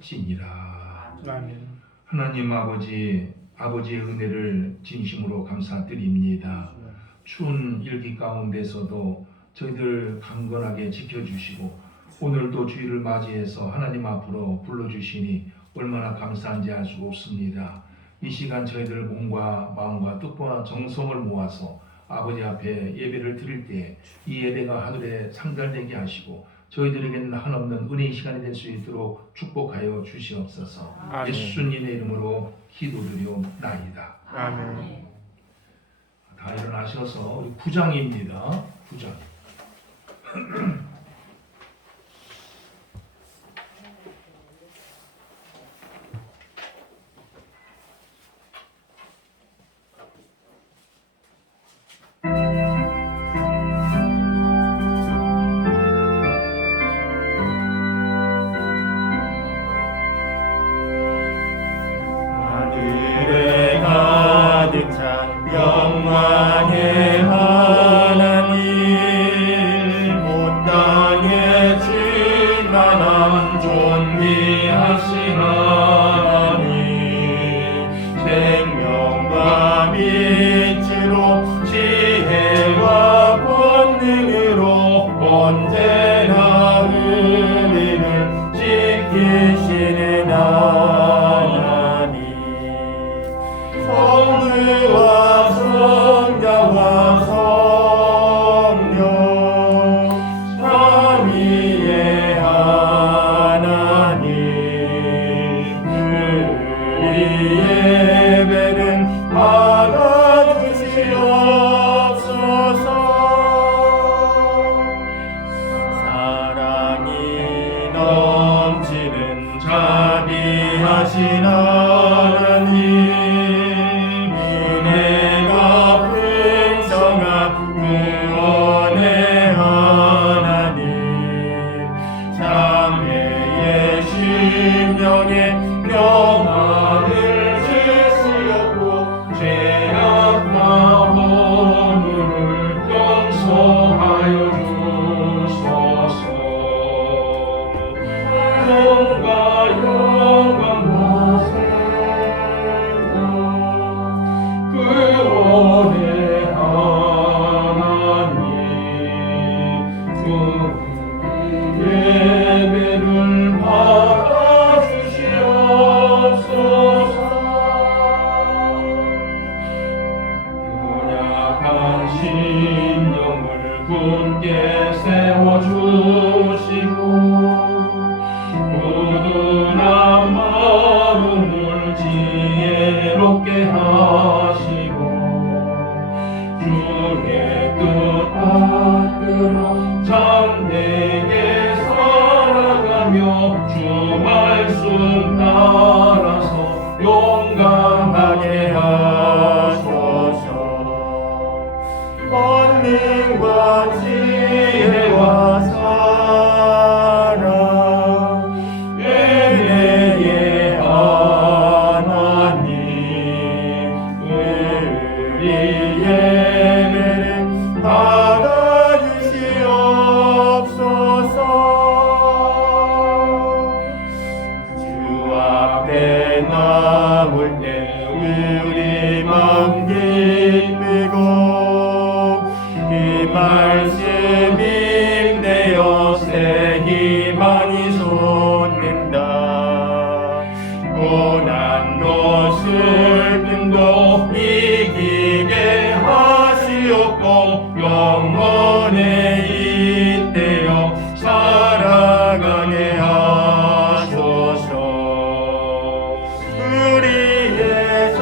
될지니라. 아멘. 하나님 아버지의 은혜를 진심으로 감사드립니다. 추운 일기 가운데서도 저희들 강건하게 지켜주시고 오늘도 주일을 맞이해서 하나님 앞으로 불러주시니 얼마나 감사한지 알 수 없습니다. 이 시간 저희들 몸과 마음과 뜻과 정성을 모아서 아버지 앞에 예배를 드릴 때 이 예배가 하늘에 상달되게 하시고 저희들에게는 한없는 은혜의 시간이 될 수 있도록 축복하여 주시옵소서. 아멘. 예수님의 이름으로 기도드리옵나이다. 아멘. 다 일어나셔서 우리 부장입니다. 부장. 하늘에 가득 찬 영광의 하나님, 온 땅에 충만한 존귀하신 하나님, 생명과 빛으로 지혜와 권능으로 언제나 은혜를 지키시는 하나님, 성부와 성자와 성령 삼위의 하나님, 우리 예배를 받아주시옵소서. 사랑이 넘치는 자비하신 하나님, 은혜가 풍성한 구원의 하나님, 장래의 심령에 평안을 주시옵고 죄악과 허물을 용서하여 주소서. 영과 영광과 생명 구원의 하나님, 그 예배를 받아주시옵소서. 연약한 심령을 굳게 세워주시고 꾸준한 마음을 지혜롭게 하시고 주의 뜻 받들어 참되게 살아가며 주 말씀 따라서 용감하게 하소서. 권능과 지혜와 사랑 은혜의 하나님, 우리 예배를 받아주시옵소서. 주 앞에 나올 때 우리 마음 기쁘고 이 말씀 임되어 새 희망이 솟는다. 고난도 슬픔도 이기게 하시옵고 영원에 잇대어 살아가게 하소서. 우리의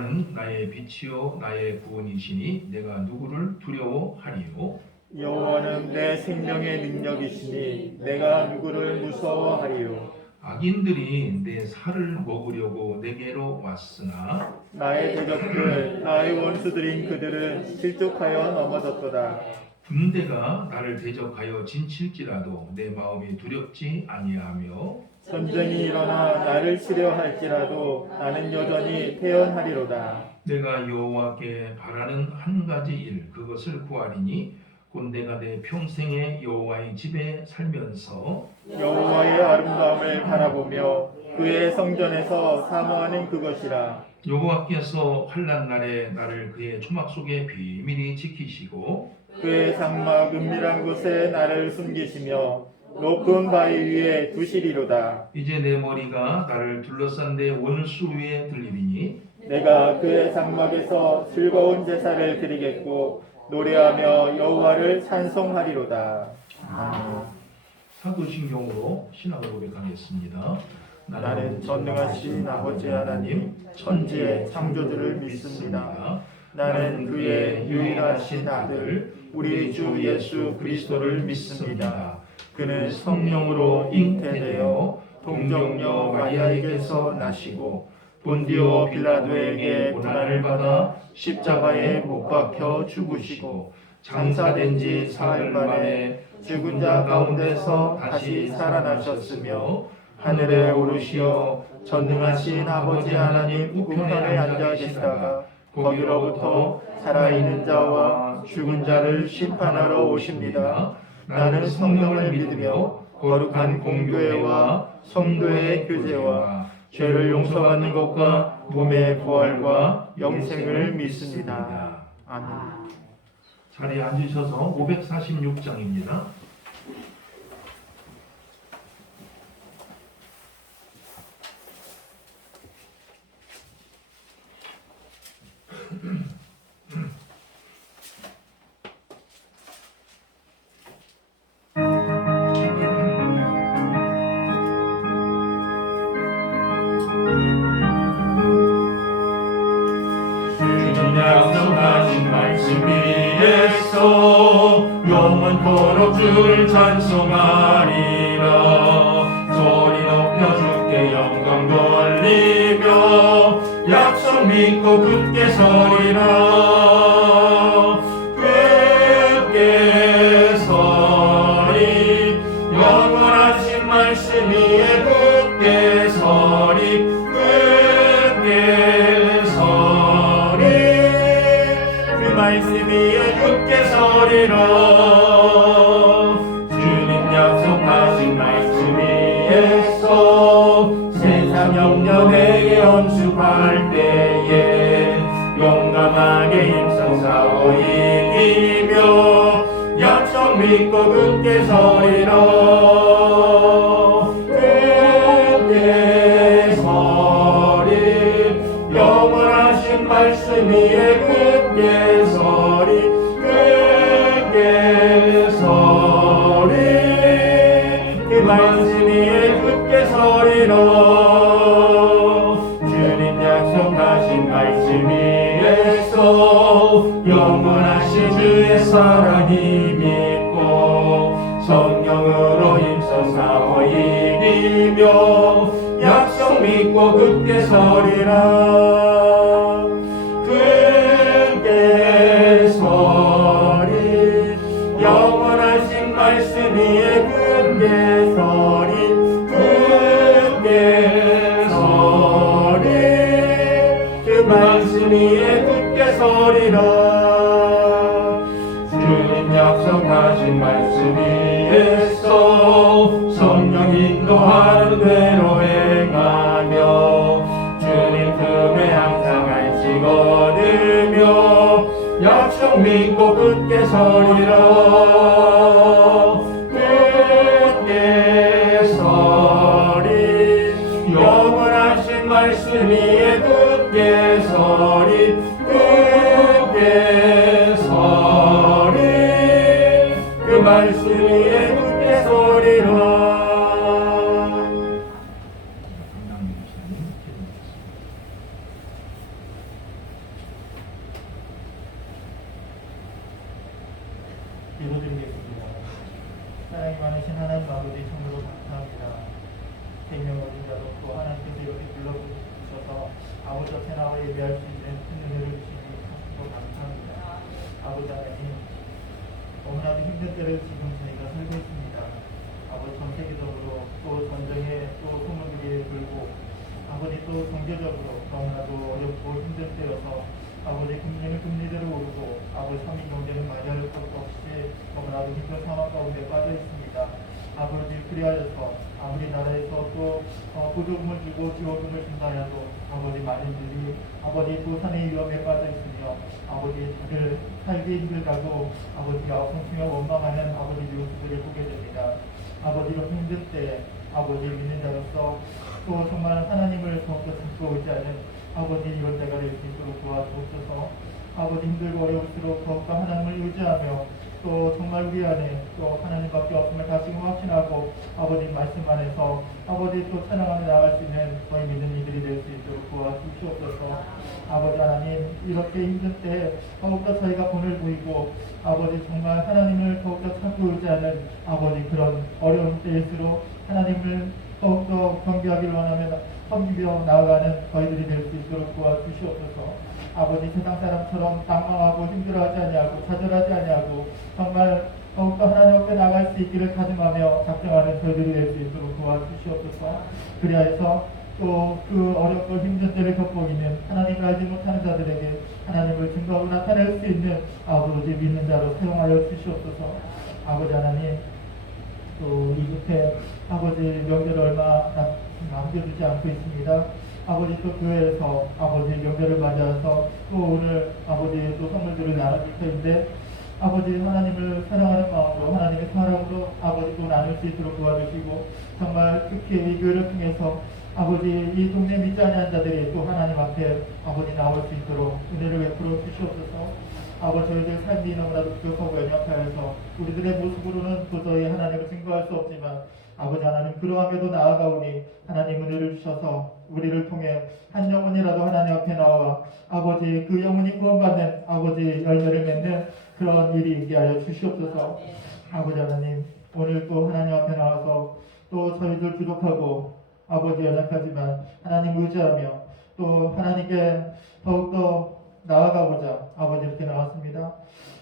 여호와는 나의 빛이요 나의 구원이시니 내가 누구를 두려워하리요. 여호와는 내 생명의 능력이시니 내가 누구를 무서워하리요. 악인들이 내 살을 먹으려고 내게로 왔으나 나의 대적들 나의 원수들인 그들은 실족하여 넘어졌도다. 군대가 나를 대적하여 진칠지라도 내 마음이 두렵지 아니하며 전쟁이 일어나 나를 치려 할지라도 나는 여전히 태연하리로다. 내가 여호와께 바라는 한 가지 일 그것을 구하리니 곧 내가 내 평생에 여호와의 집에 살면서 여호와의 아름다움을 바라보며 그의 성전에서 사모하는 그것이라. 여호와께서 환난 날에 나를 그의 초막 속에 비밀히 지키시고 그의 장막 은밀한 곳에 나를 숨기시며 높은 바위 위에 두시리로다. 이제 내 머리가 나를 둘러싼 내 원수 위에 들리리니 내가 그의 장막에서 즐거운 제사를 드리겠고 노래하며 여호와를 찬송하리로다. 아멘. 사도신경으로 신앙을 고백하겠습니다. 나는 전능하신 아버지 하나님 천지의 창조주를 믿습니다. 나는 그의 유일하신 아들 우리 주 예수 그리스도를 믿습니다. 그는 성령으로 잉태되어 동정녀 마리아에게서 나시고 본디오 빌라도에게 고난을 받아 십자가에 못 박혀 죽으시고 장사된 지 사흘 만에 죽은 자 가운데서 다시 살아나셨으며 하늘에 오르시어 전능하신 아버지 하나님 우편에 앉아 계시다가 거기로부터 살아있는 자와 죽은 자를 심판하러 오십니다. 나는 성령을 믿으며 거룩한 공교회와 성도의 교제와 죄를 용서받는 것과 몸의 부활과 영생을 믿습니다. 아멘. 자리에 앉으셔서 546장입니다. 약속하신 말씀 위에서 영원토록 주를 찬송하리라. 소리 높여 주께 영광 돌리며 약속 믿고 굳게 서리라. 굳게 서리 영원하신 말씀 위에 굳게 서리 굳게 서리 말씀 위에 굳게 서리라. 주님 약속하신 말씀 위에서 세상 영년에게 엄숙할 때에 용감하게 힘써 싸워 이기며 약속 믿고 굳게 서리라. 굳게 서리 영원하신 말씀 위에 굳게 서리 굳게 서리 그 말씀 위에 굳게 서리라. 주님 약속하신 말씀 위에서 영원하신 주의 사랑이 믿고 성령으로 힘써 싸워 이기며 약속 믿고 굳게 서리라. 굳게 서리 영원하신 말씀 위에 굳게 서리 굳게 서리 그 말씀 위에 굳게 서리라. 주님 약속하신 말씀 위에서 성령 인도하는 대로 행하며 주님 품에 항상 안식 얻으며 약속 믿고 굳게 서리라. 굳게 서리 영원하신 말씀 위에 굳게 서리 굳게 서리 그 말씀 위에 굳게 서리라. 강남 목사님 기도하겠습니다. 사랑이 많으신 하나님 아버지 참으로 감사합니다. 생명 얻은 자도 또 하나님께서 이렇게 불러주셔서 아버지 앞에 나와 예배할 수 있는 큰 은혜를 주시니 참으로 감사합니다. 아버지 하나님, 너무나도 힘든 때를 지금 저희가 살고 있습니다. 아버지 전 세계적으로 또 전쟁에 또 소문이 불고 아버지 또 경제적으로 너무나도 어렵고 힘든 때여서 아버지 금리대로 오르고 아버지 서민 경제는 말할 것 없이 너무나도 힘든 상황 가운데 빠져 있습니다. 아버지 그리하여서 아무리 나라에서 또 보조금을 주고 지원금을 준다 해도 아버지 많은들이 아버지 도산의 위험에 빠져 있으며 아버지 다들 살기 힘들다고 아버지가 성취며 원망하는 아버지 뉴스들을 보게 됩니다. 아버지 이렇게 힘들 때 아버지 믿는 자로서 또 정말 하나님을 더욱더 찾고 의지하는 아버지 이런 때가 될 수 있도록 도와주옵소서. 아버지 힘들고 어려울수록 더욱더 하나님을 의지하며 또 정말 우리 안에 또 하나님밖에 없음을 다시금 확신하고 아버지 말씀 안에서 아버지 또 찬양하며 나아갈 수 있는 저희 믿는 이들이 될 수 있도록 도와주시옵소서. 아버지 하나님 이렇게 힘든 때 더욱더 저희가 본을 보이고 아버지 정말 하나님을 더욱더 찾고 의지하는 아버지 그런 어려운 때일수록 하나님을 더욱더 경배하기를 원하며 섬기며 나아가는 저희들이 될 수 있도록 도와주시옵소서. 아버지 세상 사람처럼 방황하고 힘들어하지 아니하고 좌절하지 아니하고 정말 더욱더 하나님 앞에 나갈 수 있기를 다짐하며 작정하는 저희들이 될 수 있도록 도와주시옵소서. 그리하여서 또 그 어렵고 힘든 때를 겪고있는 하나님을 알지 못하는 자들에게 하나님을 증거하고 나타낼 수 있는 아버지 믿는 자로 사용하여 주시옵소서. 아버지 하나님 또 이곳에 아버지 명절 얼마 남겨두지 않고 있습니다. 아버지 또 교회에서 아버지 명절을 맞이해서 또 오늘 아버지 또 선물들을 나눠줄 터인데 아버지 하나님을 사랑하는 마음으로 하나님의 사랑으로 아버지 또 나눌 수 있도록 도와주시고 정말 특히 이 교회를 통해서 아버지 이 동네 믿지 아니한 자들이 또 하나님 앞에 아버지 나올 수 있도록 은혜를 베풀어 주시옵소서. 아버지 저희들 삶이 너무나도 부족하고 연약하여서 우리들의 모습으로는 도저히 하나님을 증거할 수 없지만 아버지 하나님 그러함에도 나아가오니 하나님 은혜를 주셔서 우리를 통해 한 영혼이라도 하나님 앞에 나와 아버지 그 영혼이 구원받는 아버지 열매를 맺는 그런 일이 있게 하여 주시옵소서. 아버지 하나님 오늘 또 하나님 앞에 나와서 또 저희들 부족하고 아버지 연약하지만 하나님 의지하며 또 하나님께 더욱더 나아가고자 아버지 이렇게 나왔습니다.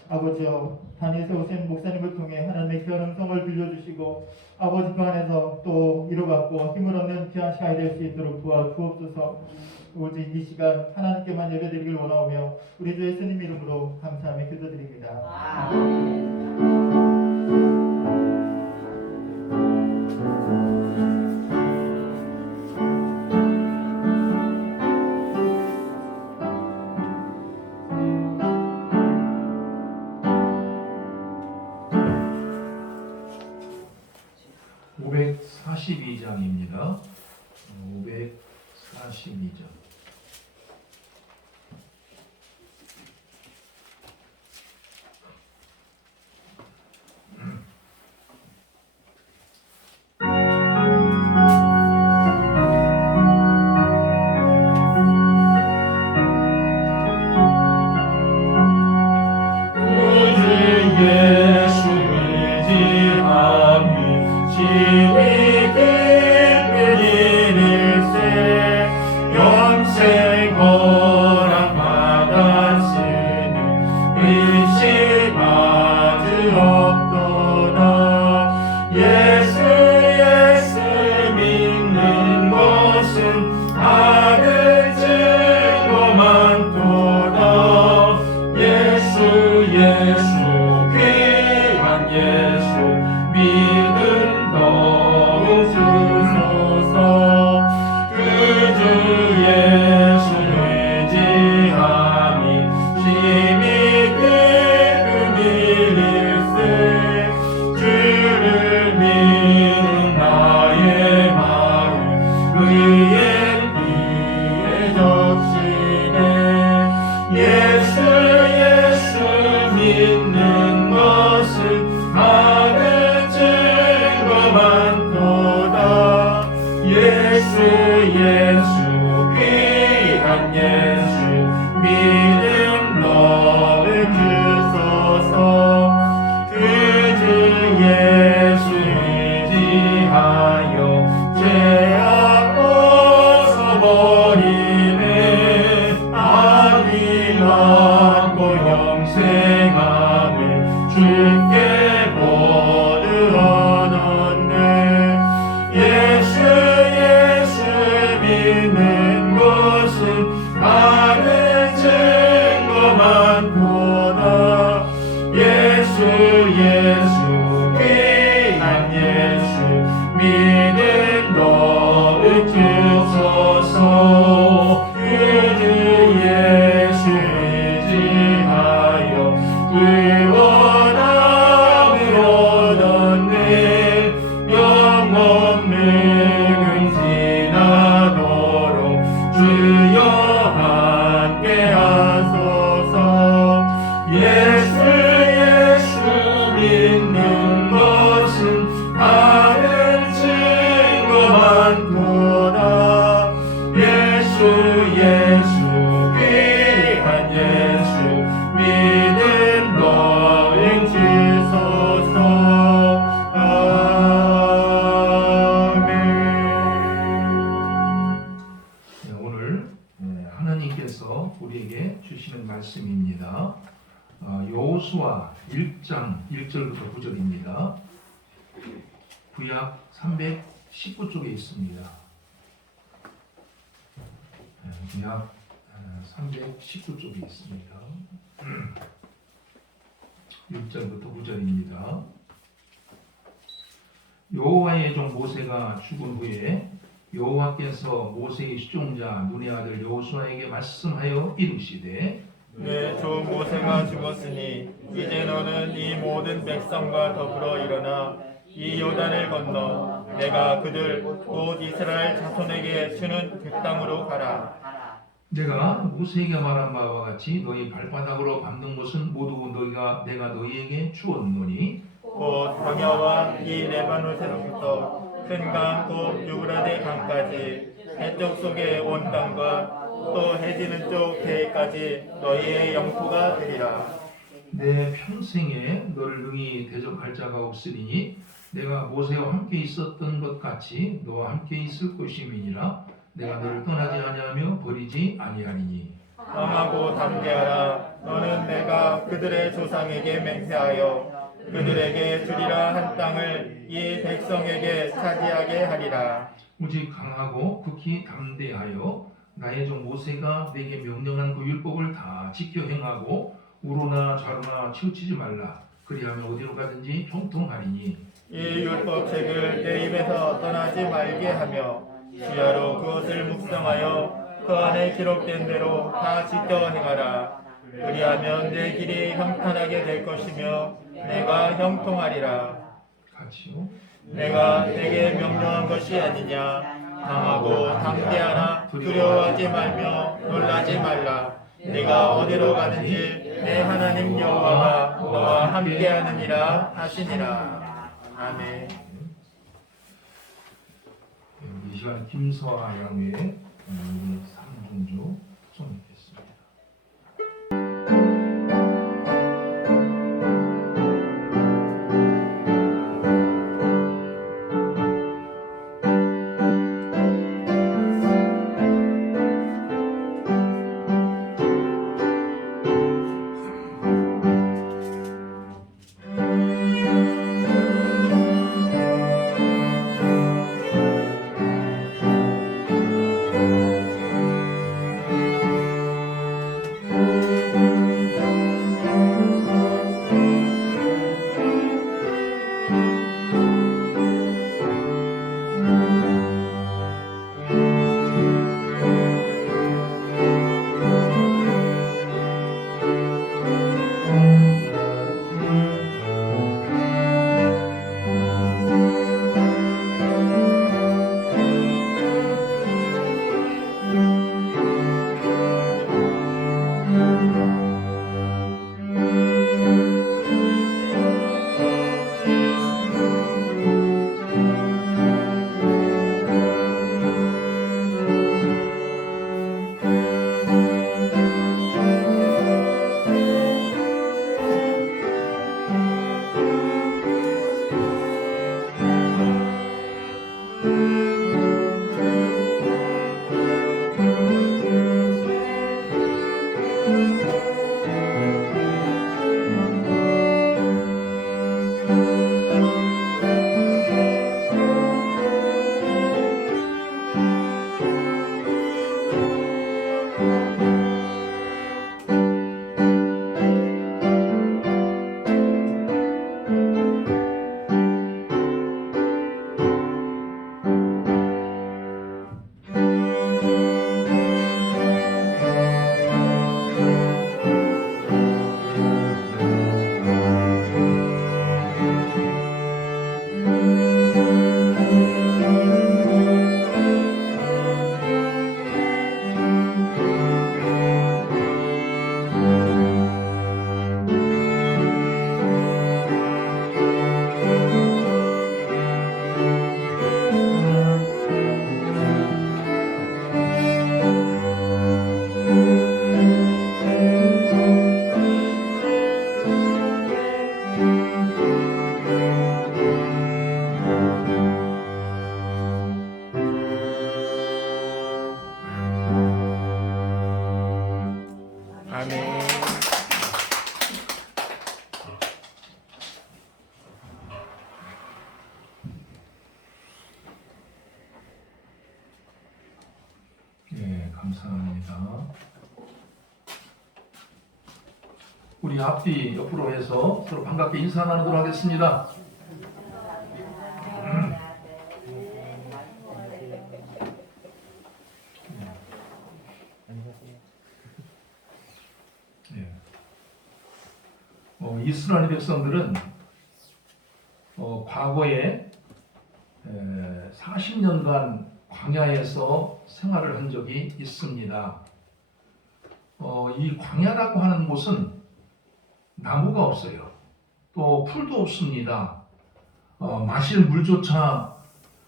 아버지여 단위에 세우신 목사님을 통해 하나님의 귀한 음성을 들려주시고 아버지 그 안에서 또 위로받고 힘을 얻는 귀한 시간이 될 수 있도록 도와주옵소서. 오직 이 시간 하나님께만 예배드리길 원하오며 우리 주 예수님 이름으로 감사하며 기도드립니다. (542장입니다) 542장 예수 하나님께서 우리에게 주시는 말씀입니다. 여호수아 1장 1절부터 9절입니다. 구약 319쪽에 있습니다. 구약 319쪽에 있습니다. 6절부터 9절입니다. 여호와의 종 모세가 죽은 후에 여호와께서 모세의 수종자 눈의 아들 여호수아에게 말씀하여 이르시되 내 종 모세가 죽었으니 이제 너는 이 모든 백성과 더불어 일어나 이 요단을 건너 내가 그들 곧 이스라엘 자손에게 주는 그 땅으로 가라. 내가 모세에게 말한 바와 같이 너희 발바닥으로 밟는 것은 모두 내가 너희에게 주었노니 곧 광야와 이 레바논에서부터 큰 강 곧 유브라데 강까지 해쪽 속의 온 땅과 또 해지는 쪽 대까지 너희의 영토가 되리라. 내 평생에 너를 능히 대적할 자가 없으리니 내가 모세와 함께 있었던 것 같이 너와 함께 있을 것임이니라. 내가 너를 떠나지 아니하며 버리지 아니하리니 강하고 담대하라. 너는 내가 그들의 조상에게 맹세하여 그들에게 주리라 한 땅을 이 백성에게 차지하게 하리라. 오직 강하고 극히 담대하여 나의 종 모세가 내게 명령한 그 율법을 다 지켜 행하고 우로나 좌로나 치우치지 말라. 그리하면 어디로 가든지 형통하리니 이 율법책을 내 입에서 떠나지 말게 하며 주야로 그것을 묵상하여 그 안에 기록된 대로 다 지켜 행하라. 그리하면 내 길이 형탄하게 될 것이며 내가 형통하리라. 같이요. 내가 내게 명령한 것이 아니냐. 강하고 담대하라. 두려워하지 말며 놀라지 말라. 네가 어디로 가든지 내 하나님 여호와가 너와 함께하느니라 하시니라. 아멘. 이 시간 김서아 양의 삼중주 송했습니다. 아멘. 예, 감사합니다. 우리 앞뒤 옆으로 해서 서로 반갑게 인사 나누도록 하겠습니다. 예. 이스라엘 백성들은 과거에 40년간 광야에서 생활을 한 적이 있습니다. 이 광야라고 하는 곳은 나무가 없어요. 또 풀도 없습니다. 마실 물조차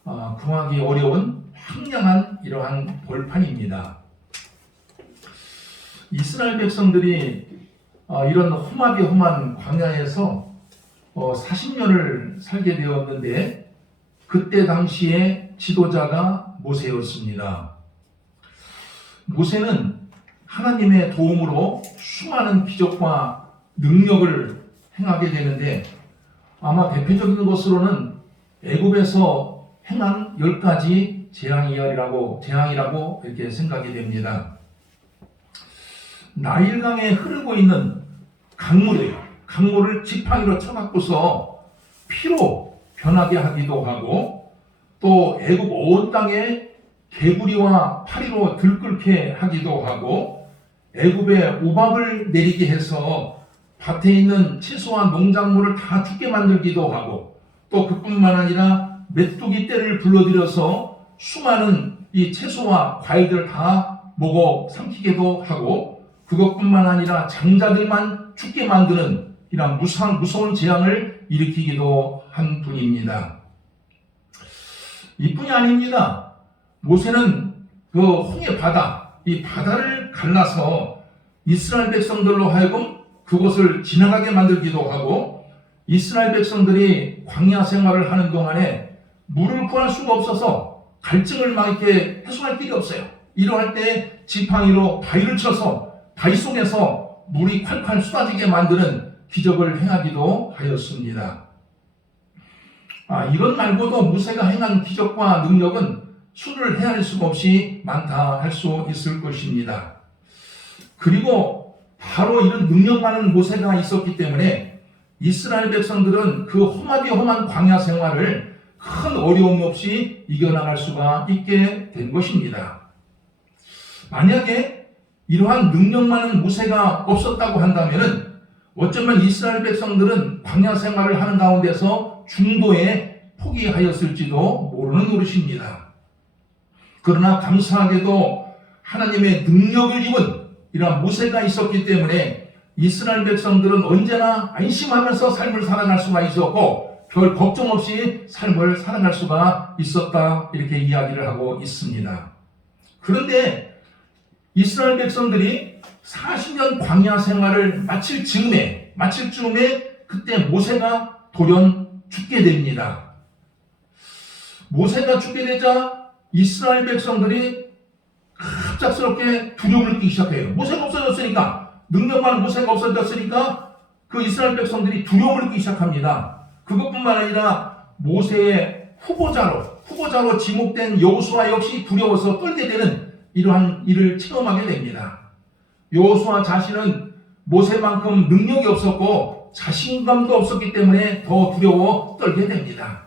구하기 어려운 황량한 이러한 벌판입니다. 이스라엘 백성들이 이런 험하게 험한 광야에서 40년을 살게 되었는데 그때 당시에 지도자가 모세였습니다. 모세는 하나님의 도움으로 수많은 기적과 능력을 행하게 되는데 아마 대표적인 것으로는 애굽에서 행한 10가지 재앙이라고 이렇게 생각이 됩니다. 나일강에 흐르고 있는 강물이에요. 강물을 지팡이로 쳐갖고서 피로 변하게 하기도 하고 또 애굽 온 땅에 개구리와 파리로 들끓게 하기도 하고 애굽에 우박을 내리게 해서 밭에 있는 채소와 농작물을 다 죽게 만들기도 하고 또 그뿐만 아니라 메뚜기 떼를 불러들여서 수많은 이 채소와 과일들을 다 먹어 삼키기도 하고 그것뿐만 아니라 장자들만 죽게 만드는 이런 무서운 재앙을 일으키기도 한 분입니다. 이뿐이 아닙니다. 모세는 그 홍해 바다, 이 바다를 갈라서 이스라엘 백성들로 하여금 그곳을 지나가게 만들기도 하고 이스라엘 백성들이 광야 생활을 하는 동안에 물을 구할 수가 없어서 갈증을 막 이렇게 해소할 길이 없어요. 이러할 때 지팡이로 바위를 쳐서 바위 속에서 물이 콸콸 쏟아지게 만드는 기적을 행하기도 하였습니다. 이런 말고도 모세가 행한 기적과 능력은 수를 헤아릴 수가 없이 많다 할 수 있을 것입니다. 그리고 바로 이런 능력 많은 모세가 있었기 때문에 이스라엘 백성들은 그 험하디 험한 광야 생활을 큰 어려움 없이 이겨나갈 수가 있게 된 것입니다. 만약에 이러한 능력 많은 모세가 없었다고 한다면 어쩌면 이스라엘 백성들은 광야 생활을 하는 가운데서 중도에 포기하였을지도 모르는 노릇입니다. 그러나 감사하게도 하나님의 능력을 입은 이러한 모세가 있었기 때문에 이스라엘 백성들은 언제나 안심하면서 삶을 살아갈 수가 있었고 별 걱정 없이 삶을 살아갈 수가 있었다 이렇게 이야기를 하고 있습니다. 그런데 이스라엘 백성들이 40년 광야 생활을 마칠 즈음에 그때 모세가 돌연 죽게 됩니다. 모세가 죽게 되자 이스라엘 백성들이 갑작스럽게 두려움을 느끼기 시작해요. 모세가 없어졌으니까, 능력 많은 모세가 없어졌으니까 그 이스라엘 백성들이 두려움을 느끼기 시작합니다. 그것뿐만 아니라 모세의 후보자로 지목된 여호수아 역시 두려워서 떨게 되는 이러한 일을 체험하게 됩니다. 여호수아 자신은 모세만큼 능력이 없었고 자신감도 없었기 때문에 더 두려워 떨게 됩니다.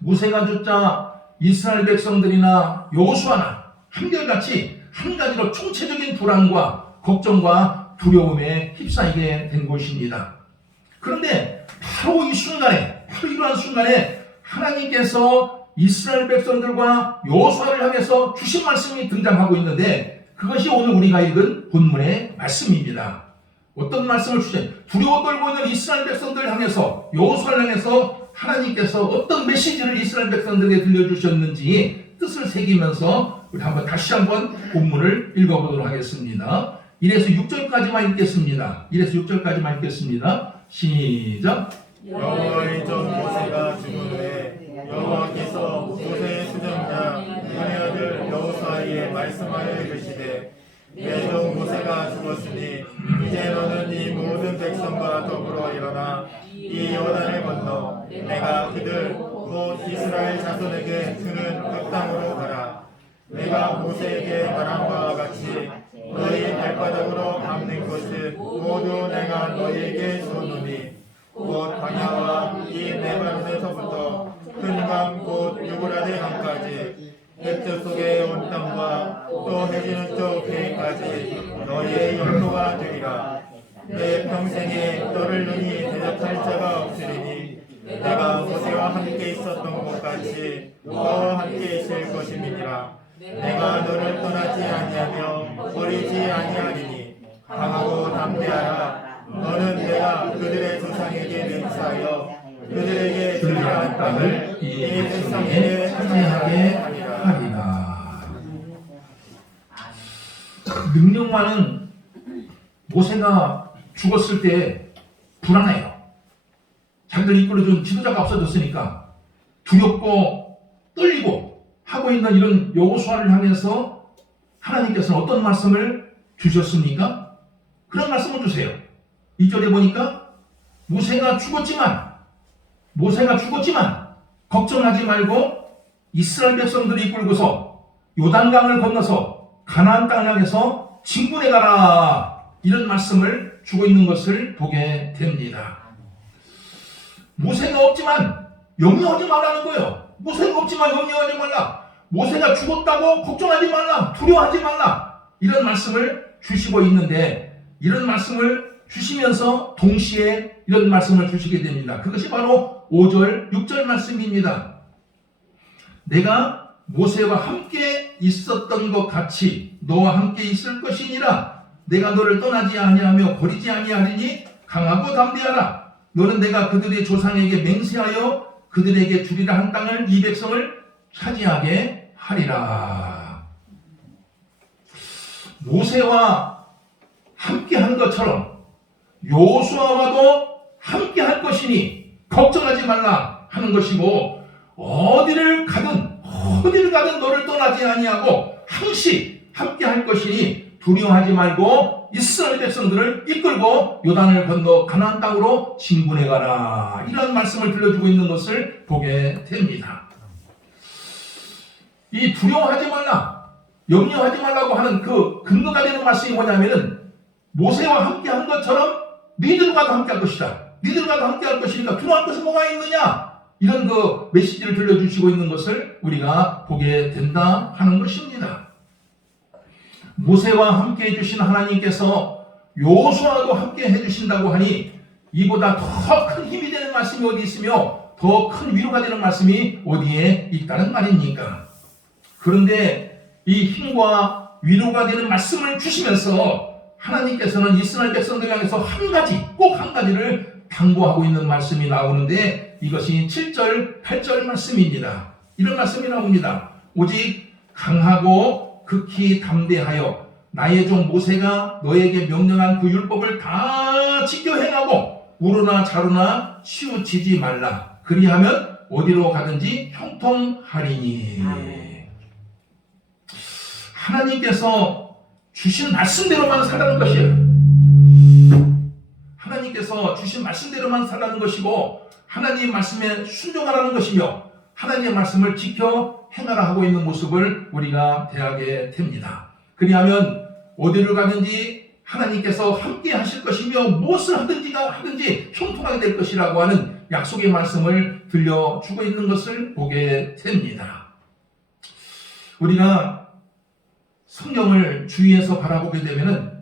모세가 죽자 이스라엘 백성들이나 여호수아나 한결같이 한 가지로 총체적인 불안과 걱정과 두려움에 휩싸이게 된 것입니다. 그런데 바로 이러한 순간에 하나님께서 이스라엘 백성들과 여호수아를 향해서 주신 말씀이 등장하고 있는데 그것이 오늘 우리가 읽은 본문의 말씀입니다. 어떤 말씀을 주셨어요? 두려워 떨고 있는 이스라엘 백성들을 향해서 여호수아를 향해서 하나님께서 어떤 메시지를 이스라엘 백성들에게 들려주셨는지 뜻을 새기면서 우리 다시 한번 본문을 읽어보도록 하겠습니다. 1에서 6절까지만 읽겠습니다. 시작. 여호와의 종 모세가 죽은 후에 여호와께서 모세의 수정자 눈의 아들 여호수아에게 말씀하여 이르시되 내 종 모세가 내가 죽었으니 이제 너는 이 모든 백성과 더불어 일어나 이 요단을 건너 내가 그들 곧 이스라엘 자손에게 주는 그 땅으로 가라. 내가 모세에게 말한 바와 같이 너희 발바닥으로 밟는 것은 모두 내가 너희에게 쏘노니 곧 광야와 이 네바론에서부터 큰 강 곧 유브라데 강까지 햇볕 속에 온 땅과 또 해지는 쪽 해까지 너희의 영토가 되리라. 내 평생에 너를 눈이 대적할 자가 없으리니 내가 모세와 함께 있었던 것 같이 너와 함께 있을 것임이니라. 내가 너를 떠나지 아니하며 버리지 아니하리니 강하고 담대하라. 너는 내가 그들의 조상에게 맹세하여 그들에게 주리라 한 땅을 이 백성에게 차지하게 하리라. 능력만은 모세가 죽었을 때 불안해요. 자기들 이끌어준 지도자가 없어졌으니까 두렵고 떨리고 하고 있는 이런 여호수아를 향해서 하나님께서는 어떤 말씀을 주셨습니까? 그런 말씀을 주세요. 2절에 보니까 모세가 죽었지만 걱정하지 말고 이스라엘 백성들이 이끌고서 요단강을 건너서 가나안 땅을 향해서 진군해 가라. 이런 말씀을 주고 있는 것을 보게 됩니다. 모세가 없지만 염려하지 말라는 거예요. 모세가 없지만 염려하지 말라. 모세가 죽었다고 걱정하지 말라. 두려워하지 말라. 이런 말씀을 주시고 있는데 이런 말씀을 주시면서 동시에 이런 말씀을 주시게 됩니다. 그것이 바로 5절, 6절 말씀입니다. 내가 모세와 함께 있었던 것 같이 너와 함께 있을 것이니라. 내가 너를 떠나지 아니하며 버리지 아니하리니 강하고 담대하라. 너는 내가 그들의 조상에게 맹세하여 그들에게 주리라 한 땅을 이 백성을 차지하게 하리라. 모세와 함께 한 것처럼 여호수아와도 함께 할 것이니 걱정하지 말라 하는 것이고 어디를 가든 너를 떠나지 아니하고 항시 함께 할 것이니 두려워하지 말고 이스라엘 백성들을 이끌고 요단을 건너 가나안 땅으로 진군해 가라. 이런 말씀을 들려주고 있는 것을 보게 됩니다. 이 두려워하지 말라, 염려하지 말라고 하는 그 근거가 되는 말씀이 뭐냐면은 모세와 함께 한 것처럼 니들과도 함께 할 것이다. 니들과도 함께 할 것이니까 두려워할 것이 뭐가 있느냐? 이런 그 메시지를 들려주시고 있는 것을 우리가 보게 된다 하는 것입니다. 모세와 함께 해주신 하나님께서 여호수아도 함께 해주신다고 하니 이보다 더 큰 힘이 되는 말씀이 어디 있으며 더 큰 위로가 되는 말씀이 어디에 있다는 말입니까? 그런데 이 힘과 위로가 되는 말씀을 주시면서 하나님께서는 이스라엘 백성들 향해서 꼭 한 가지를 당부하고 있는 말씀이 나오는데 이것이 7절, 8절 말씀입니다. 이런 말씀이 나옵니다. 오직 강하고 극히 담대하여 나의 종 모세가 너에게 명령한 그 율법을 다 지켜 행하고 우르나 자르나 치우치지 말라. 그리하면 어디로 가든지 형통하리니. 하나님께서 주신 말씀대로만 살라는 것이에요. 하나님께서 주신 말씀대로만 살라는 것이고 하나님의 말씀에 순종하라는 것이며 하나님의 말씀을 지켜 행하라 하고 있는 모습을 우리가 대하게 됩니다. 그리하면 어디를 가든지 하나님께서 함께 하실 것이며 무엇을 하든지 형통하게 될 것이라고 하는 약속의 말씀을 들려주고 있는 것을 보게 됩니다. 우리가 성경을 주위에서 바라보게 되면은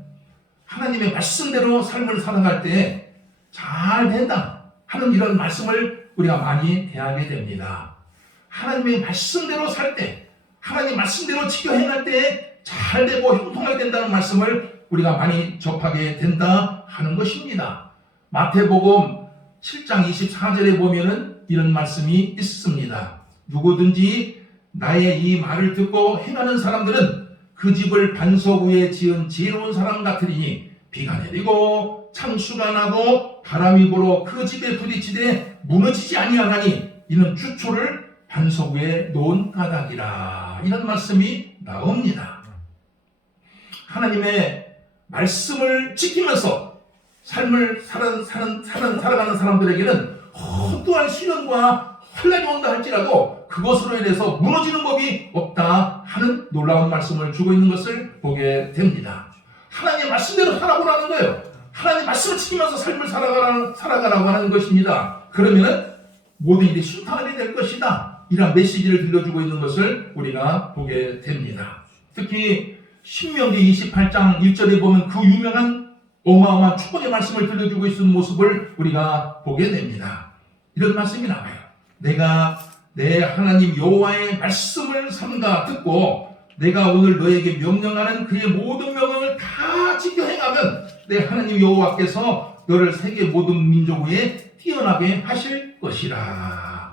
하나님의 말씀대로 삶을 살아갈 때 잘 된다 하는 이런 말씀을 우리가 많이 대하게 됩니다. 하나님의 말씀대로 살 때, 하나님 말씀대로 지켜 행할 때 잘 되고 형통하게 된다는 말씀을 우리가 많이 접하게 된다 하는 것입니다. 마태복음 7장 24절에 보면은 이런 말씀이 있습니다. 누구든지 나의 이 말을 듣고 행하는 사람들은 그 집을 반석 위에 지은 지혜로운 사람 같으리니 비가 내리고 창수가 나고 바람이 불어 그 집에 부딪히되 무너지지 아니하나니 이는 주초를 반석 위에 놓은 까닭이라. 이런 말씀이 나옵니다. 하나님의 말씀을 지키면서 삶을 살아가는 사람들에게는 어떠한 시련과 환난이 온다 할지라도 그것으로 인해서 무너지는 법이 없다 하는 놀라운 말씀을 주고 있는 것을 보게 됩니다. 하나님의 말씀대로 살아보라는 거예요. 하나님의 말씀을 지키면서 삶을 살아가라고 하는 것입니다. 그러면 모든 일이 순탄하게 될 것이다. 이런 메시지를 들려주고 있는 것을 우리가 보게 됩니다. 특히 신명기 28장 1절에 보면 그 유명한 어마어마한 축복의 말씀을 들려주고 있는 모습을 우리가 보게 됩니다. 이런 말씀이 나와요. 내가 내 하나님 여호와의 말씀을 삼가 듣고 내가 오늘 너에게 명령하는 그의 모든 명령을 다 지켜 행하면 내 하나님 여호와께서 너를 세계 모든 민족 위에 뛰어나게 하실 것이라.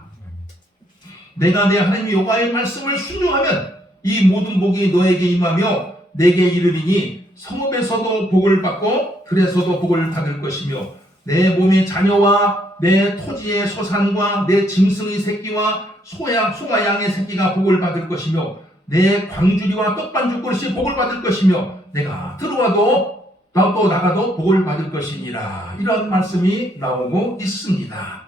내가 내 하나님 여호와의 말씀을 순종하면 이 모든 복이 너에게 임하며 내게 이르리니 성읍에서도 복을 받고 들에서도 복을 받을 것이며 내 몸의 자녀와 내 토지의 소산과 내 짐승의 새끼와 소가 양의 새끼가 복을 받을 것이며 내 광주리와 떡반죽 그릇이 복을 받을 것이며 내가 들어와도 또 나가도 복을 받을 것이니라. 이런 말씀이 나오고 있습니다.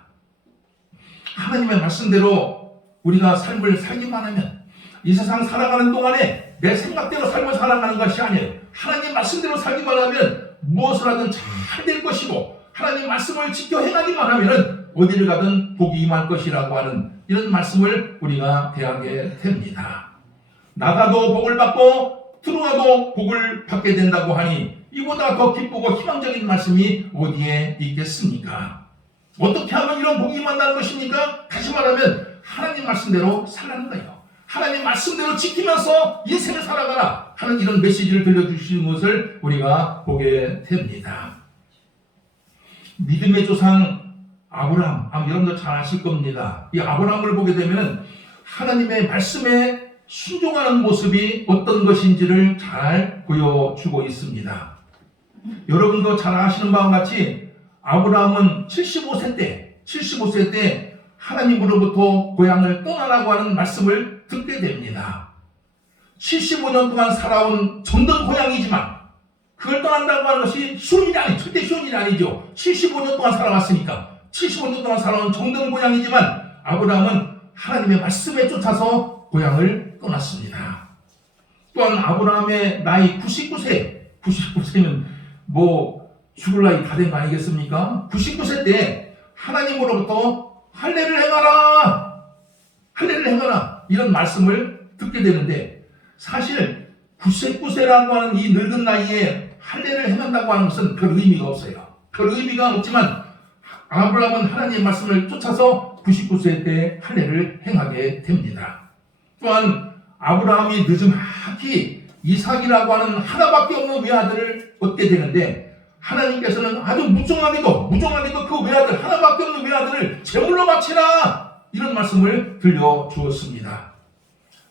하나님의 말씀대로 우리가 삶을 살기만 하면 이 세상 살아가는 동안에 내 생각대로 삶을 살아가는 것이 아니에요. 하나님 말씀대로 살기만 하면 무엇을 하든 잘 될 것이고 하나님 말씀을 지켜 행하기만 하면 어디를 가든 복이 임할 것이라고 하는 이런 말씀을 우리가 대하게 됩니다. 나가도 복을 받고 들어와도 복을 받게 된다고 하니 이보다 더 기쁘고 희망적인 말씀이 어디에 있겠습니까? 어떻게 하면 이런 복이 임한다는 것입니까? 다시 말하면 하나님 말씀대로 살라는 거예요. 하나님 말씀대로 지키면서 인생을 살아가라 하는 이런 메시지를 들려주시는 것을 우리가 보게 됩니다. 믿음의 조상 아브라함, 여러분들 잘 아실 겁니다. 이 아브라함을 보게 되면 하나님의 말씀에 순종하는 모습이 어떤 것인지를 잘 보여주고 있습니다. 여러분도 잘 아시는 바와 같이 아브라함은 75세 때 하나님으로부터 고향을 떠나라고 하는 말씀을 듣게 됩니다. 75년 동안 살아온 정든 고향이지만 그걸 떠난다고 하는 것이 쉬운 일이 아니죠. 절대 쉬운 일이 아니죠. 75년 동안 살아왔으니까 75년 동안 살아온 정든 고향이지만 아브라함은 하나님의 말씀에 쫓아서 고향을 떠났습니다. 또한 아브라함의 나이 99세는 뭐 죽을 나이 다 된 거 아니겠습니까? 99세 때 하나님으로부터 할례를 행하라 이런 말씀을 듣게 되는데 사실 99세라고 하는 이 늙은 나이에 할례를 행한다고 하는 것은 별 의미가 없어요. 별 의미가 없지만 아브라함은 하나님의 말씀을 쫓아서 99세 때 할례를 행하게 됩니다. 또한 아브라함이 늦음하게 이삭이라고 하는 하나밖에 없는 외아들을 얻게 되는데 하나님께서는 아주 무정하게도 그 외아들 하나밖에 없는 외아들을 제물로 바치라 이런 말씀을 들려주었습니다.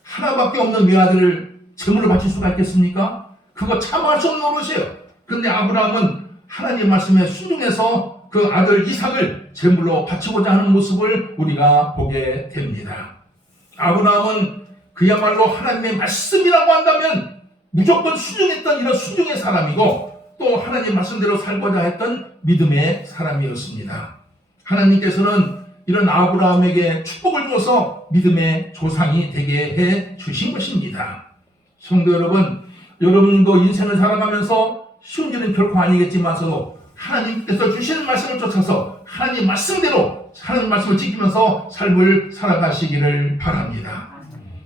하나밖에 없는 외아들을 제물로 바칠 수가 있겠습니까? 그거 참할 수 없는 노릇이에요. 그런데 아브라함은 하나님의 말씀에 순종해서 그 아들 이삭을 제물로 바치고자 하는 모습을 우리가 보게 됩니다. 아브라함은 그야말로 하나님의 말씀이라고 한다면 무조건 순종했던 이런 순종의 사람이고 또 하나님 말씀대로 살고자 했던 믿음의 사람이었습니다. 하나님께서는 이런 아브라함에게 축복을 줘서 믿음의 조상이 되게 해 주신 것입니다. 성도 여러분, 여러분도 인생을 살아가면서 쉬운 일은 결코 아니겠지만서도 하나님께서 주시는 말씀을 쫓아서 하나님 말씀대로 하나님 말씀을 지키면서 삶을 살아가시기를 바랍니다.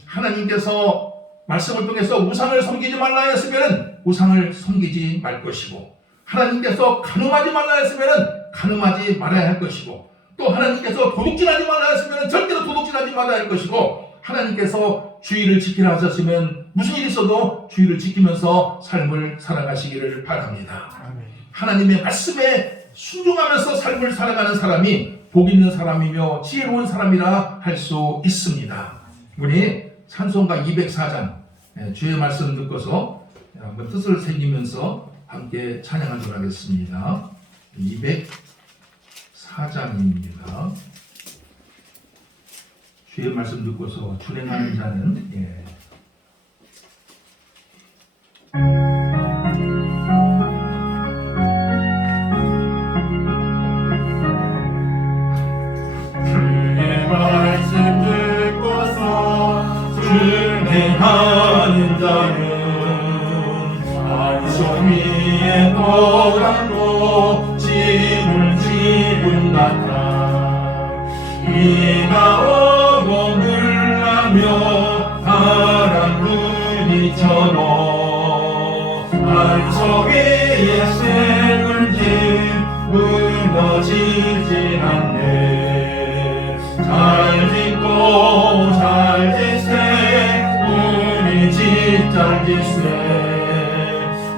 하나님께서 말씀을 통해서 우상을 섬기지 말라 했으면 우상을 섬기지 말 것이고 하나님께서 간음하지 말라 했으면 간음하지 말아야 할 것이고 또 하나님께서 도둑질하지 말라 했으면 절대로 도둑질하지 말아야 할 것이고 하나님께서 주의를 지키라 하셨으면 무슨 일이 있어도 주의를 지키면서 삶을 살아가시기를 바랍니다. 하나님의 말씀에 순종하면서 삶을 살아가는 사람이 복 있는 사람이며 지혜로운 사람이라 할 수 있습니다. 우리 찬송가 204장 주의 말씀 듣고서 한번 뜻을 새기면서 함께 찬양하도록 하겠습니다. 204장입니다. 주의 말씀 듣고서 준행하는 자는 포함고 짐을 지은 같아 비가 오고 물나며 바람 부딪혀도 반석 위에 세운 집 무너지지 않네 잘 짓고 잘 짓세 우리 집 잘 짓세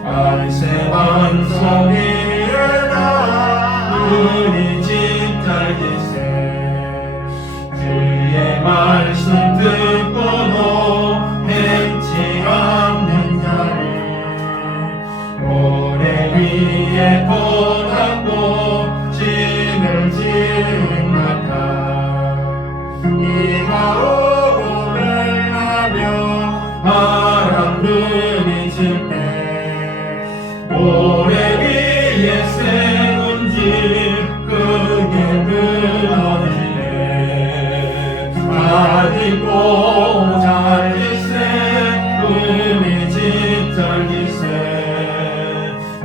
안세 반석 위에다 우리 집 잘 짓세 주의 말씀 듣고도 행치 않는 자를 모래 위에 포닫고 짐을 지은 같아 비가 오고 멜나며 바람 부딪힐 때 모래 위에 세운 집 크게 무너지네 잘 짓고 잘 짓세 우리 집 잘 짓세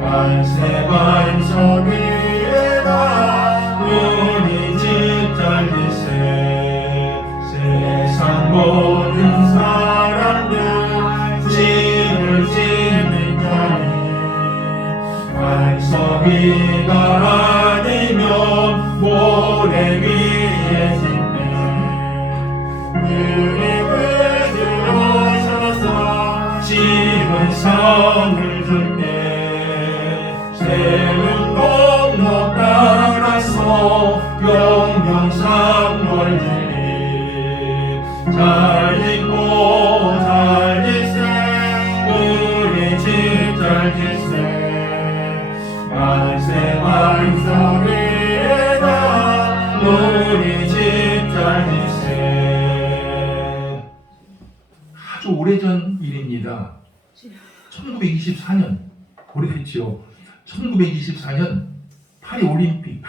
안세 반석 위에다 우리 집 잘 짓세 세상 모든 사람들 집을 짓는 자니 반석 위가 아니면 모래 위에 짓네 우리 오셔서 집은 성을 줄때 세운 공로 따라서 영영상 멀리 잘 짓고 잘 짓세 우리 집 잘 짓세 만세 반석 위에다 우리 집 잘 짓세 아주 오래전 일입니다. 1924년 오래됐죠. 1924년 파리 올림픽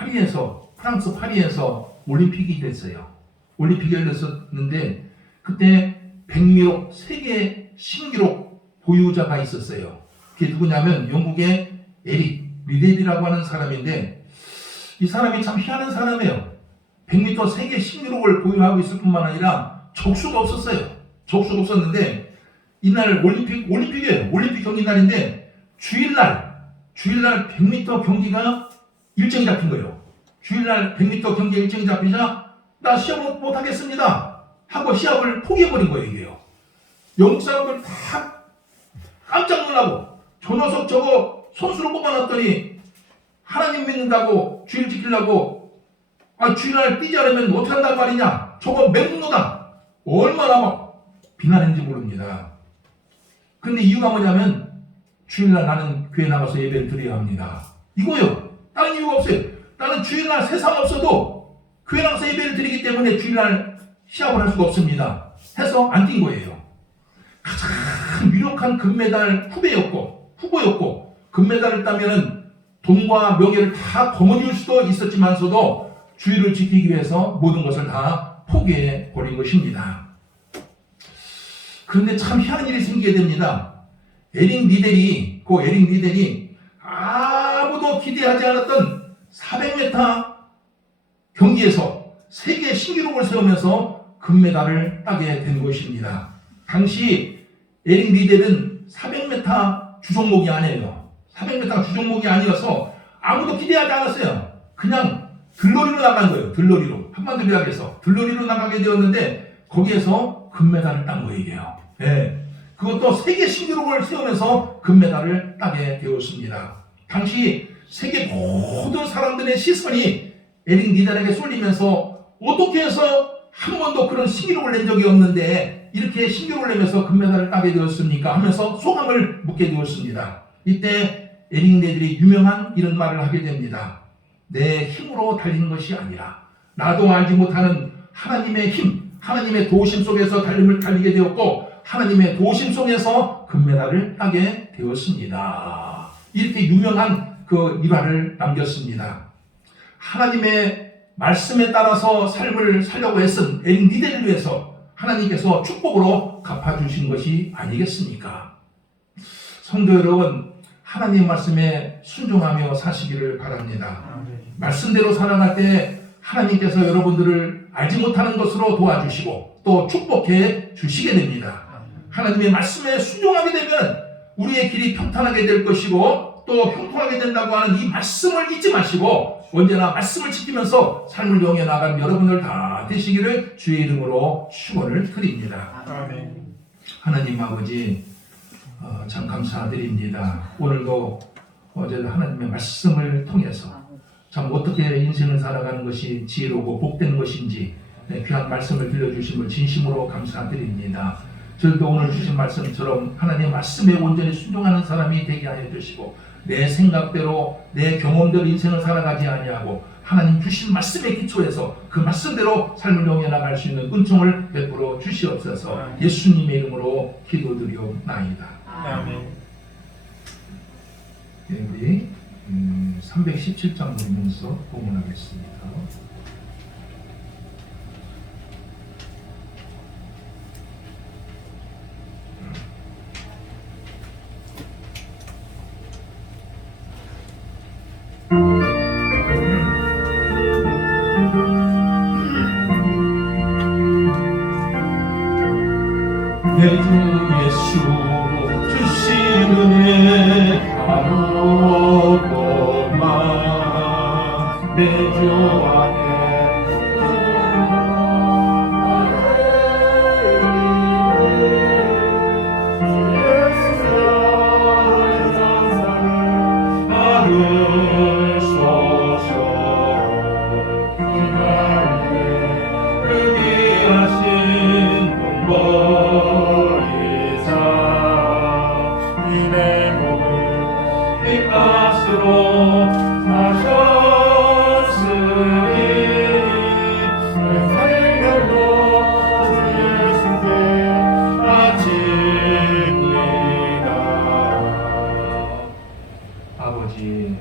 프랑스 파리에서 올림픽이 됐어요. 올림픽이 열렸었는데 그때 100m 세계 신기록 보유자가 있었어요. 그게 누구냐면 영국의 에릭 리데비라고 하는 사람인데 이 사람이 참 희한한 사람이에요. 100m 세계 신기록을 보유하고 있을 뿐만 아니라 적수가 없었어요. 적수가 없었는데 이날 올림픽이에요. 올림픽 경기 날인데 주일날 100m 경기가 일정이 잡힌 거예요. 주일날 100m 경기 일정이 잡히자 나 시합 못 하겠습니다 하고 시합을 포기해버린 거예요. 이게요. 영국 사람들 다 깜짝 놀라고 저 녀석 저거 선수로 뽑아놨더니 하나님 믿는다고 주일 지키려고 주일날 뛰지 않으면 어떻게 한단 말이냐 저거 맹로다 얼마나 막 비난했는지 모릅니다. 근데 이유가 뭐냐면 주일날 나는 교회 나가서 예배를 드려야 합니다. 이거요. 다른 이유가 없어요. 나는 주일날 세상 없어도 교회 나가서 예배를 드리기 때문에 주일날 시합을 할 수가 없습니다. 해서 안 뛴 거예요. 가장 유력한 금메달 후보였고 금메달을 따면은 돈과 명예를 다 거머쥘 수도 있었지만서도 주의를 지키기 위해서 모든 것을 다 포기해 버린 것입니다. 그런데 참 희한한 일이 생기게 됩니다. 에릭 리델이 아무도 기대하지 않았던 400m 경기에서 세계 신기록을 세우면서 금메달을 따게 된 것입니다. 당시 에릭 리델은 400m 주종목이 아니에요. 400m 주종목이 아니어서 아무도 기대하지 않았어요. 그냥 들러리로 나간 거예요. 한반도 비락에서 들러리로 나가게 되었는데 거기에서 금메달을 딴 거예요. 이게요. 네. 그것도 세계 신기록을 세우면서 금메달을 따게 되었습니다. 당시 세계 모든 사람들의 시선이 에릭 리델에게 쏠리면서 어떻게 해서 한 번도 그런 신기록을 낸 적이 없는데 이렇게 신기록을 내면서 금메달을 따게 되었습니까? 하면서 소감을 묻게 되었습니다. 이때 에릭 리델이 유명한 이런 말을 하게 됩니다. 내 힘으로 달리는 것이 아니라 나도 알지 못하는 하나님의 힘, 하나님의 도우심 속에서 달리게 되었고 하나님의 도우심 속에서 금메달을 따게 되었습니다. 이렇게 유명한 그 일화를 남겼습니다. 하나님의 말씀에 따라서 삶을 살려고 애쓴 에릭 리델을 위해서 하나님께서 축복으로 갚아주신 것이 아니겠습니까? 성도 여러분, 하나님 말씀에 순종하며 사시기를 바랍니다. 말씀대로 살아갈 때 하나님께서 여러분들을 알지 못하는 것으로 도와주시고 또 축복해 주시게 됩니다. 하나님의 말씀에 순종하게 되면 우리의 길이 평탄하게 될 것이고 또 형통하게 된다고 하는 이 말씀을 잊지 마시고 언제나 말씀을 지키면서 삶을 영위해 나가는 여러분들 다 되시기를 주의 이름으로 축원을 드립니다. 아멘. 하나님 아버지 참 감사드립니다. 오늘도 어제 하나님의 말씀을 통해서 참 어떻게 인생을 살아가는 것이 지혜롭고 복된 것인지 귀한 말씀을 들려주심을 진심으로 감사드립니다. 저희도 오늘 주신 말씀처럼 하나님의 말씀에 온전히 순종하는 사람이 되게 하여 주시고 내 생각대로 내 경험대로 인생을 살아가지 아니하고 하나님 주신 말씀에 기초해서 그 말씀대로 삶을 영위해 나갈 수 있는 은총을 베풀어 주시옵소서. 예수님의 이름으로 기도드리옵나이다. 아멘. 네, 우리 317장 보면서 공헌하겠습니다. 내 주 예수 주신 은혜 하루뿐만 내 주 안에 아버지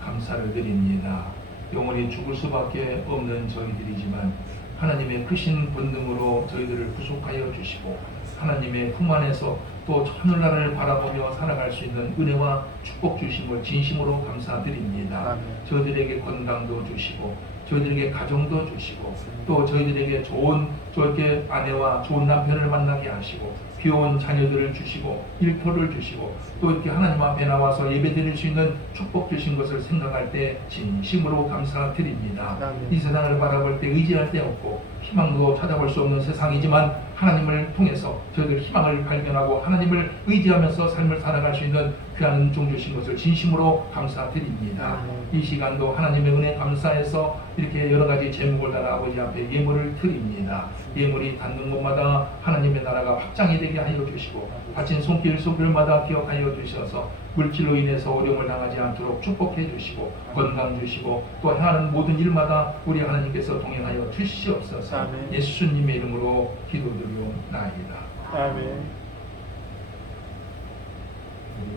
감사를 드립니다. 영원히 죽을 수밖에 없는 저희들이지만 하나님의 크신 본능으로 저희들을 구속하여 주시고 하나님의 품 안에서 또 하늘나라를 바라보며 살아갈 수 있는 은혜와 축복 주심을 진심으로 감사드립니다. 저희들에게 건강도 주시고 저희들에게 가정도 주시고 또 저희들에게 좋은 저렇게 아내와 좋은 남편을 만나게 하시고 귀여운 자녀들을 주시고 일터를 주시고 또 이렇게 하나님 앞에 나와서 예배드릴 수 있는 축복 주신 것을 생각할 때 진심으로 감사드립니다. 이 세상을 바라볼 때 의지할 데 없고 희망도 찾아볼 수 없는 세상이지만 하나님을 통해서 저희들 희망을 발견하고 하나님을 의지하면서 삶을 살아갈 수 있는 귀한 은총 주신 것을 진심으로 감사드립니다. 이 시간도 하나님의 은혜 감사해서 이렇게 여러 가지 제목을 달아 아버지 앞에 예물을 드립니다. 예물이 닿는 곳마다 하나님의 나라가 확장이 되게 하여 주시고 다친 손길마다 기억하여 주셔서 물질로 인해서 어려움을 당하지 않도록 축복해 주시고 건강 주시고 또 행하는 모든 일마다 우리 하나님께서 동행하여 주시옵소서. 아멘. 예수님의 이름으로 기도드리옵나이다. 아멘.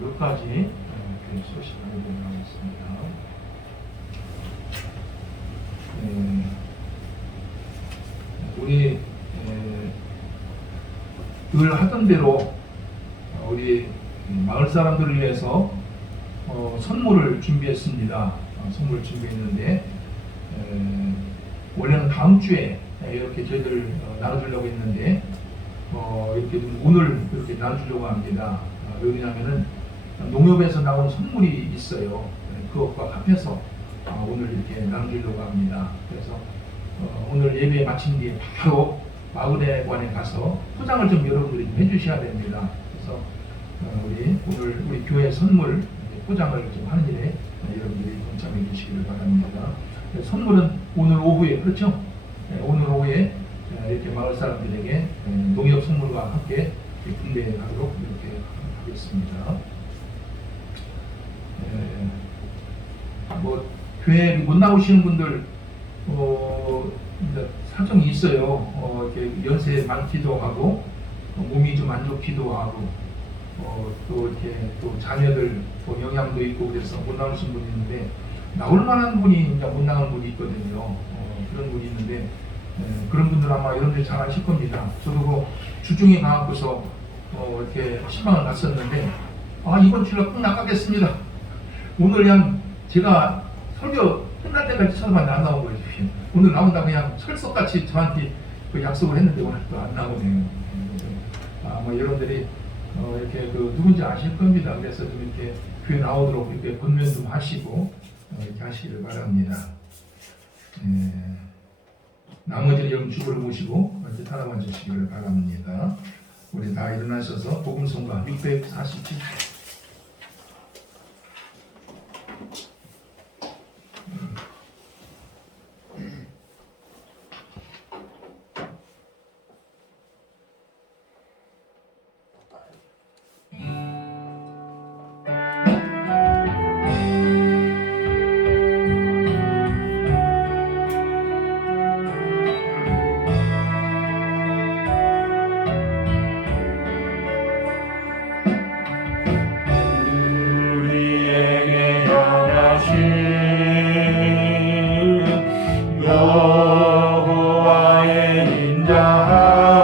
여기까지 소식을 보내겠습니다. 우리 늘 하던 대로 우리 마을 사람들을 위해서 선물을 준비했습니다. 선물 준비했는데 원래는 다음 주에 이렇게 저희들 나눠주려고 했는데 이렇게 좀 오늘 이렇게 나눠주려고 합니다. 왜냐하면은 농협에서 나온 선물이 있어요. 그것과 합해서 오늘 이렇게 나눠주려고 합니다. 그래서 오늘 예배 마친 뒤에 바로 마을회관에 가서 포장을 좀 여러분들이 좀 해주셔야 됩니다. 그래서 오늘 우리 교회 선물 포장을 좀 하는 일에 여러분들이 동참해 주시기를 바랍니다. 선물은 오늘 오후에 그렇죠? 오늘 오후에 이렇게 마을 사람들에게 농협 선물과 함께 분배하도록 이렇게 하겠습니다. 뭐 교회 못 나오시는 분들 사정이 있어요. 이렇게 연세 많기도 하고 몸이 좀 안 좋기도 하고 또 이렇게 또 자녀들 또 영향도 있고 그래서 못 나오신 분이 있는데 나올 만한 분이 이제 못 나온 분이 있거든요. 그런 분이 있는데 그런 분들 아마 여러분들이 잘 아실 겁니다. 저도 그 주중에 가갖고서 이렇게 시방을 갔었는데 이번 주일날 꼭 나가겠습니다. 오늘 그냥 제가 설교 끝날 때까지 처음에 안 나온 거예요. 오늘 나온다고 그냥 철석같이 저한테 그 약속을 했는데 오늘 또 안 나오네요. 아마 여러분들이 이렇게 그 누군지 아실 겁니다. 그래서 좀 이렇게 교회 나오도록 이렇게 권면 좀 하시고 이렇게 하시기를 바랍니다. 나머지는 여러분 주보를 모시고 이렇게 따라와 주시기를 바랍니다. 우리 다 일어나셔서 복음성가 647쪽. 우리에게 하나신 여호와의 인자하심이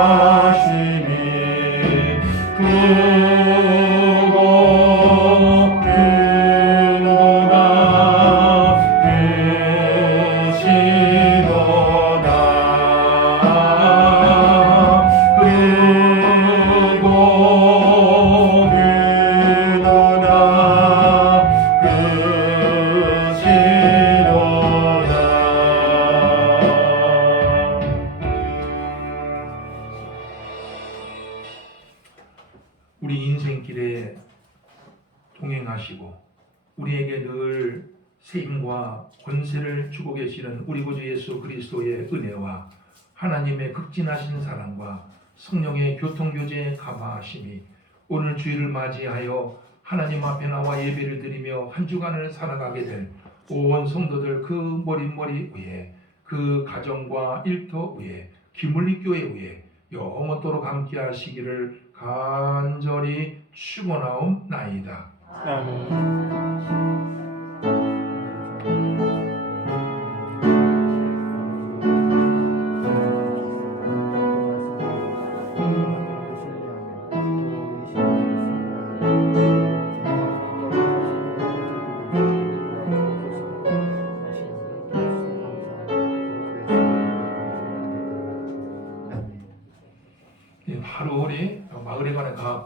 크고 크도다 크시도다 크고 우리 인생길에 동행하시고 우리에게 늘 세임과 권세를 주고 계시는 우리 구주 예수 그리스도의 은혜와 하나님의 극진하신 사랑과 성령의 교통교제의 감화하심이 오늘 주일을 맞이하여 하나님 앞에 나와 예배를 드리며 한 주간을 살아가게 될 온 성도들 그 머릿머리 위에 그 가정과 일터 위에 기물리 교회 위에 영원토록 함께 하시기를 간절히 축원하옵나이다. 아멘. 바로 우리 마을에 관한 각